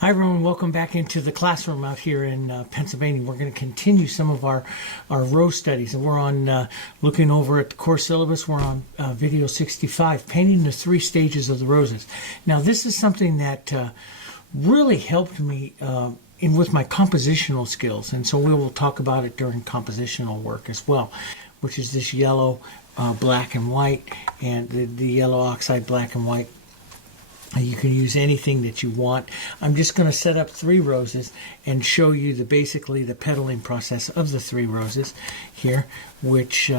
Hi everyone, welcome back into the classroom out here in Pennsylvania. We're going to continue some of our rose studies, and we're on looking over at the course syllabus. We're on video 65, painting the 3 stages of the roses. Now this is something that really helped me with my compositional skills, and so we will talk about it during compositional work as well, which is this yellow, black and white, and the yellow oxide black and white. You can use anything that you want. I'm just going to set up 3 roses and show you basically the petaling process of the 3 roses here, which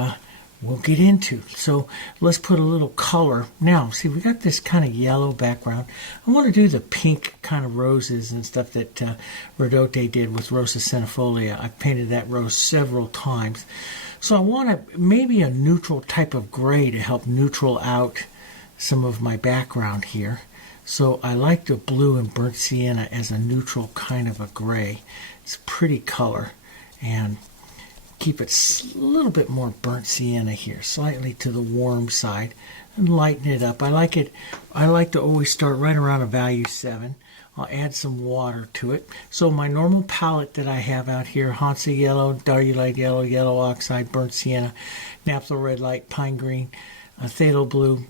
we'll get into. So let's put a little color. Now, see, we got this kind of yellow background. I want to do the pink kind of roses and stuff that Redoute did with Rosa cenifolia. I've painted that rose several times. So I want maybe a neutral type of gray to help neutral out some of my background here. So I like the blue and burnt sienna as a neutral kind of a gray. It's a pretty color, and keep it a little bit more burnt sienna here, slightly to the warm side, and lighten it up. I like to always start right around a value 7. I'll add some water to it. So my normal palette that I have out here: Hansa yellow, Darulite yellow, yellow oxide, burnt sienna, naphtha red light, pine green, phthalo blue,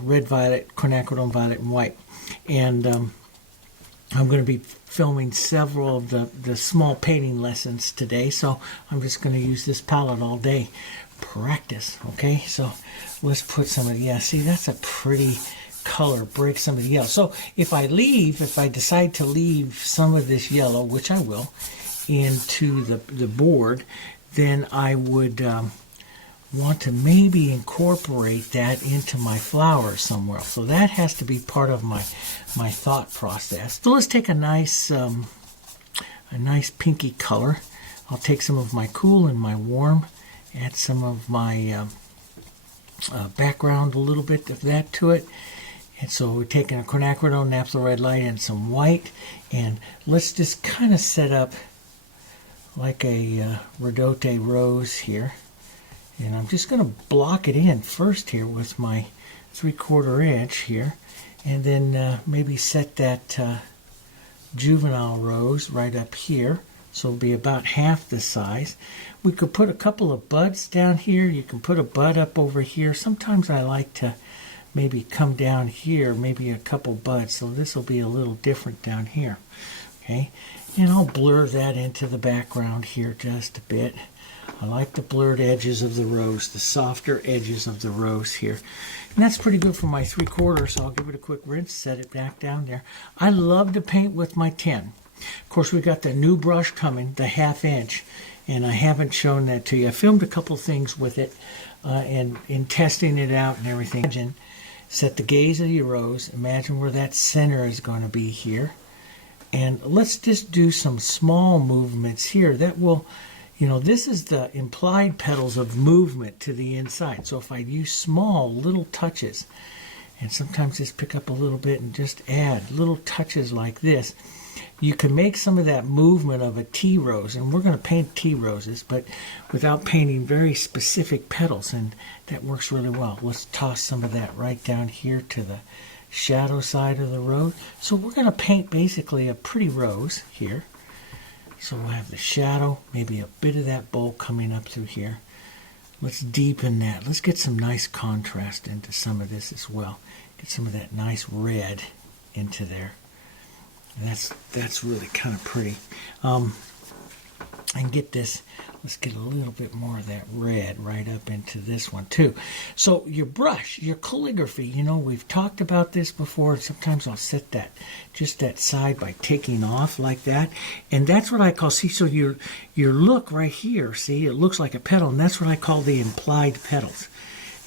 red violet, quinacridone violet, and white. And I'm going to be filming several of the small painting lessons today, so I'm just going to use this palette all day. Practice, okay? So let's put some of see, that's a pretty color. Break some of the yellow. So if I decide to leave some of this yellow, which I will, into the board, then I would want to maybe incorporate that into my flower somewhere. So that has to be part of my thought process. So let's take a nice pinky color. I'll take some of my cool and my warm, add some of my background, a little bit of that to it. And so we're taking a quinacridone, naphtha red light, and some white, and let's just kind of set up like a Redoute rose here. And I'm just going to block it in first here with my 3/4 inch here, and then maybe set that juvenile rose right up here, so it'll be about half the size. We could put a couple of buds down here. You can put a bud up over here. Sometimes I like to maybe come down here, maybe a couple buds, so this will be a little different down here. Okay, and I'll blur that into the background here just a bit. I like the blurred edges of the rose, the softer edges of the rose here. And that's pretty good for my 3/4, so I'll give it a quick rinse, set it back down there. I love to paint with my 10. Of course, we got the new brush coming, the 1/2 inch, and I haven't shown that to you. I filmed a couple things with it, and in testing it out and everything. Imagine, set the gaze of your rose. Imagine where that center is going to be here. And let's just do some small movements here that will... this is the implied petals of movement to the inside. So if I use small little touches, and sometimes just pick up a little bit and just add little touches like this, you can make some of that movement of a tea rose. And we're going to paint tea roses, but without painting very specific petals, and that works really well. Let's toss some of that right down here to the shadow side of the rose. So we're going to paint basically a pretty rose here. So we'll have the shadow, maybe a bit of that bulb coming up through here. Let's deepen that. Let's get some nice contrast into some of this as well. Get some of that nice red into there. And that's really kind of pretty. And get this, let's get a little bit more of that red right up into this one too. So your brush, your calligraphy, we've talked about this before. Sometimes I'll set just that side by taking off like that. And that's what I call, see, so your look right here, see, it looks like a petal, and that's what I call the implied petals.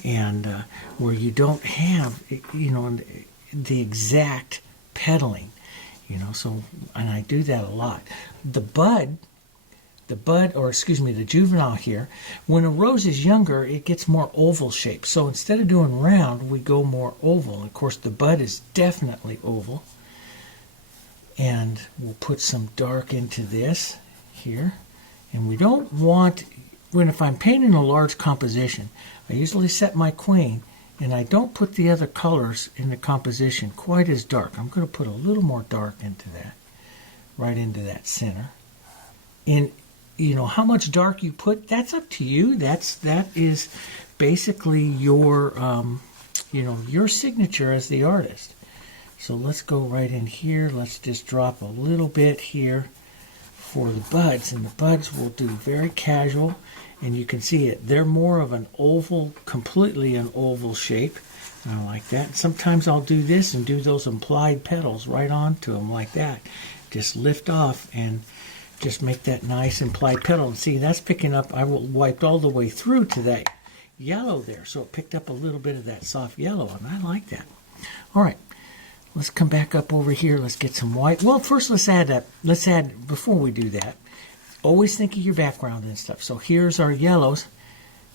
And where you don't have, the exact petaling, so, and I do that a lot. The juvenile here, when a rose is younger, it gets more oval shape. So instead of doing round, we go more oval. Of course, the bud is definitely oval. And we'll put some dark into this here. And we don't want, if I'm painting a large composition, I usually set my queen, and I don't put the other colors in the composition quite as dark. I'm going to put a little more dark into that. right into that center. And how much dark you put, that's up to you. That is basically your your signature as the artist. So let's go right in here. Let's just drop a little bit here for the buds, and the buds will do very casual, and you can see it. They're more of an oval, completely an oval shape. I like that. Sometimes I'll do this and do those implied petals right onto them like that. Just lift off and just make that nice implied petal. And see, that's picking up, I wiped all the way through to that yellow there, so it picked up a little bit of that soft yellow, and I like that. All right, let's come back up over here. Let's get some white. Well, first let's add, before we do that, always think of your background and stuff. So here's our yellows.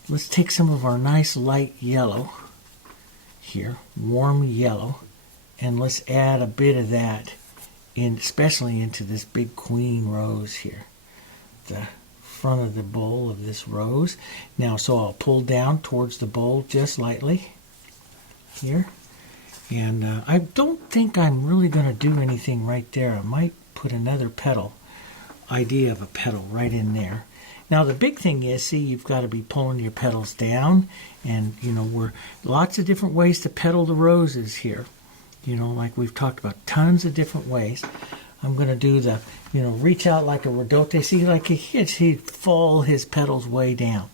Let's take some of our nice light yellow here, warm yellow, and let's add a bit of that in, especially into this big queen rose here, the front of the bowl of this rose. Now, so I'll pull down towards the bowl just lightly here, and I don't think I'm really going to do anything right there. I might put another petal, idea of a petal right in there. Now the big thing is, see, you've got to be pulling your petals down, and we're lots of different ways to petal the roses here. Like we've talked about, tons of different ways. I'm going to do the, reach out like a rhodote. See, like he'd fall his petals way down.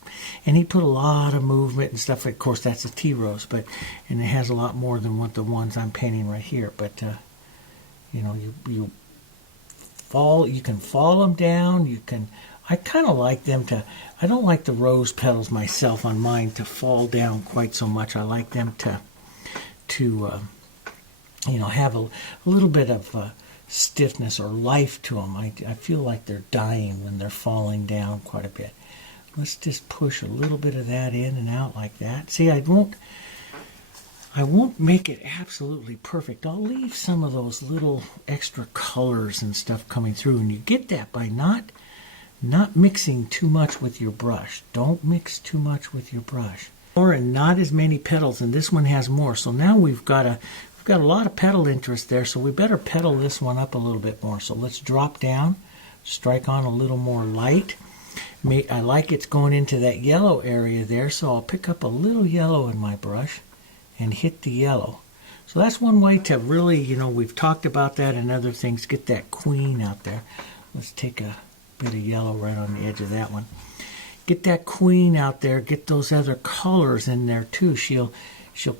And he put a lot of movement and stuff. Of course, that's a tea rose, and it has a lot more than what the ones I'm painting right here. But, you can fall them down. I kind of like them to, I don't like the rose petals myself on mine to fall down quite so much. I like them to have a little bit of stiffness or life to them. I feel like they're dying when they're falling down quite a bit. Let's just push a little bit of that in and out like that. See, I won't make it absolutely perfect. I'll leave some of those little extra colors and stuff coming through, and you get that by not mixing too much with your brush. Don't mix too much with your brush. More and not as many petals, and this one has more. So now we've got a lot of petal interest there, so we better petal this one up a little bit more. So let's drop down, strike on a little more light. I like it's going into that yellow area there, so I'll pick up a little yellow in my brush and hit the yellow. So that's one way to really, we've talked about that and other things, get that queen out there. Let's take a bit of yellow right on the edge of that one. Get that queen out there, get those other colors in there too. She'll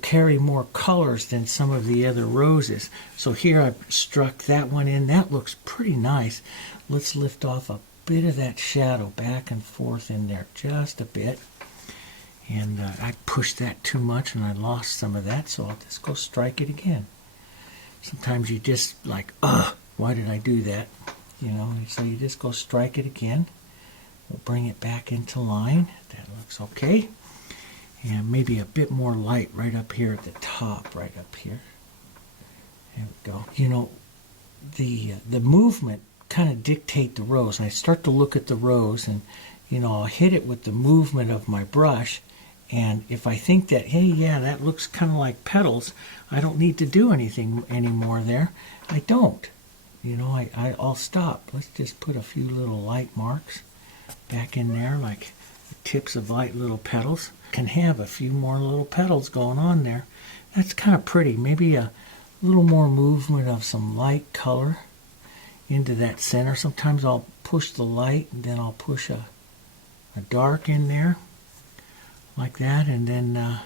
carry more colors than some of the other roses. So here I've struck that one in. That looks pretty nice. Let's lift off a bit of that shadow back and forth in there, just a bit. And I pushed that too much and I lost some of that, so I'll just go strike it again. Sometimes you just like, why did I do that? So you just go strike it again. We'll bring it back into line. That looks okay. And maybe a bit more light right up here at the top, right up here. There we go. The movement kind of dictate the rose. I start to look at the rose, and I'll hit it with the movement of my brush. And if I think that, hey, yeah, that looks kind of like petals, I don't need to do anything anymore there. I don't. I'll stop. Let's just put a few little light marks back in there, like the tips of light little petals. Can have a few more little petals going on there. That's kind of pretty. Maybe a little more movement of some light color into that center. Sometimes I'll push the light and then I'll push a dark in there like that, and then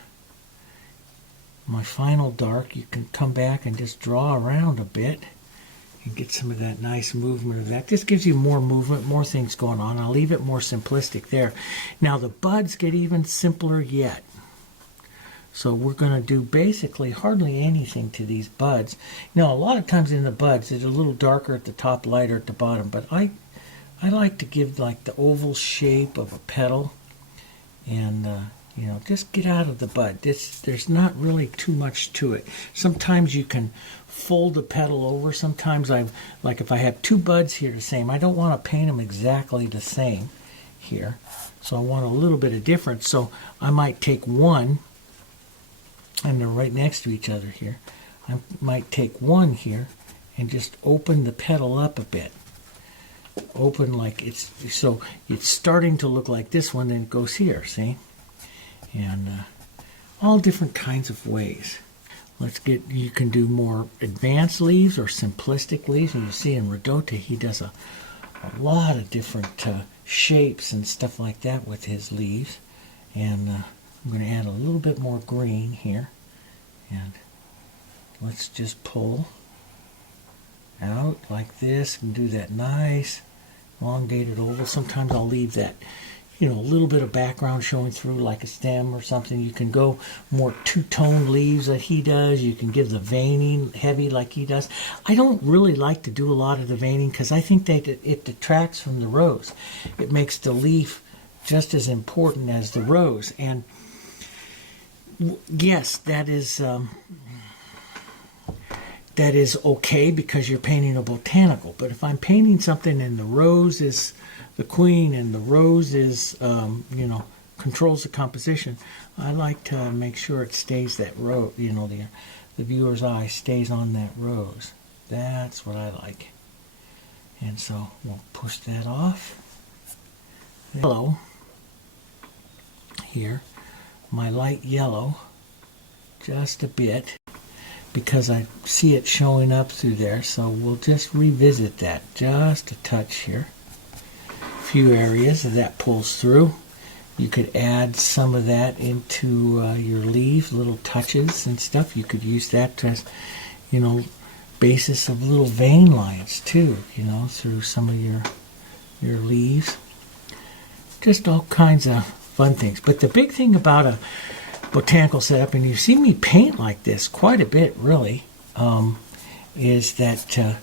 my final dark, you can come back and just draw around a bit and get some of that nice movement of that. This gives you more movement, more things going on. I'll leave it more simplistic there. Now the buds get even simpler yet. So we're going to do basically hardly anything to these buds. Now a lot of times in the buds, it's a little darker at the top, lighter at the bottom, but I like to give like the oval shape of a petal, and just get out of the bud. There's not really too much to it. Sometimes you can fold the petal over. Sometimes like if I have two buds here the same, I don't want to paint them exactly the same here. So I want a little bit of difference. So I might take one, and they're right next to each other here. I might take one here and just open the petal up a bit. open like so it's starting to look like this one, then it goes here, see? And all different kinds of ways. You can do more advanced leaves or simplistic leaves, and you see in Redote he does a lot of different shapes and stuff like that with his leaves. And I'm going to add a little bit more green here, and let's just pull out like this and do that nice elongated oval. Sometimes I'll leave that, a little bit of background showing through like a stem or something. You can go more two-tone leaves that he does. You can give the veining heavy like he does. I don't really like to do a lot of the veining because I think that it detracts from the rose. It makes the leaf just as important as the rose. And yes, that is okay because you're painting a botanical. But if I'm painting something and the rose is the queen and the rose is, controls the composition, I like to make sure it stays that rose, the viewer's eye stays on that rose. That's what I like. And so we'll push that off. Yellow here, my light yellow, just a bit, because I see it showing up through there. So we'll just revisit that just a touch here. Few areas that pulls through. You could add some of that into your leaf, little touches and stuff. You could use that as, basis of little vein lines too, through some of your leaves. Just all kinds of fun things. But the big thing about a botanical setup, and you see me paint like this quite a bit really, is that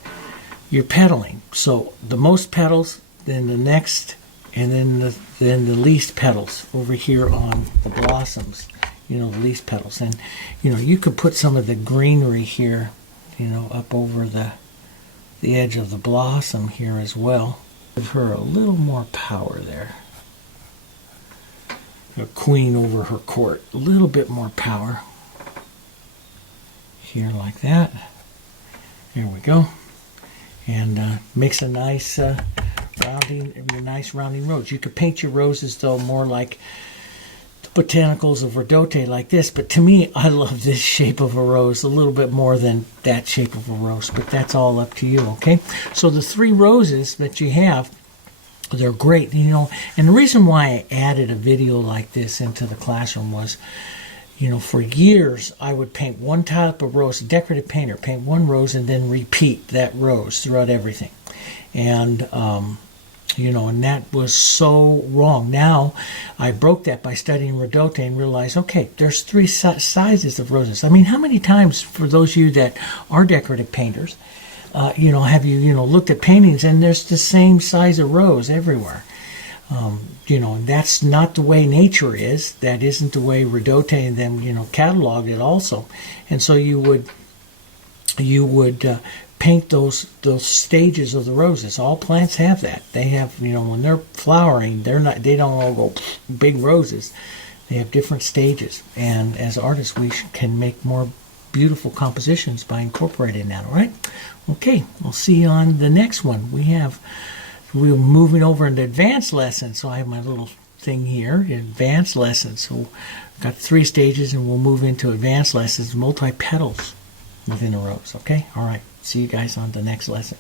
you're pedaling. So the most petals, then the next, and then the least petals over here on the blossoms, the least petals. And you could put some of the greenery here, up over the edge of the blossom here as well. Give her a little more power there. A queen over her court, a little bit more power here like that. There we go. And makes a nice rounding rose. You could paint your roses though more like the botanicals of Redote like this, but to me I love this shape of a rose a little bit more than that shape of a rose, but that's all up to you. Okay, so the three roses that you have, they're great, and the reason why I added a video like this into the classroom was, for years I would paint one type of rose, a decorative painter, paint one rose and then repeat that rose throughout everything. And and that was so wrong. Now I broke that by studying Redote and realized, okay, there's three sizes of roses. I mean, how many times, for those of you that are decorative painters, have you looked at paintings and there's the same size of rose everywhere? That's not the way nature is. That isn't the way Redote and them cataloged it also. And so you would paint those stages of the roses. All plants have that. They have, when they're flowering, they don't all go big roses. They have different stages. And as artists, we can make more beautiful compositions by incorporating that. All right. Okay. We'll see you on the next one. We're moving over into advanced lessons. So I have my little thing here, advanced lessons. So I've got 3 stages, and we'll move into advanced lessons, multi-petals within a rose. Okay. All right. See you guys on the next lesson.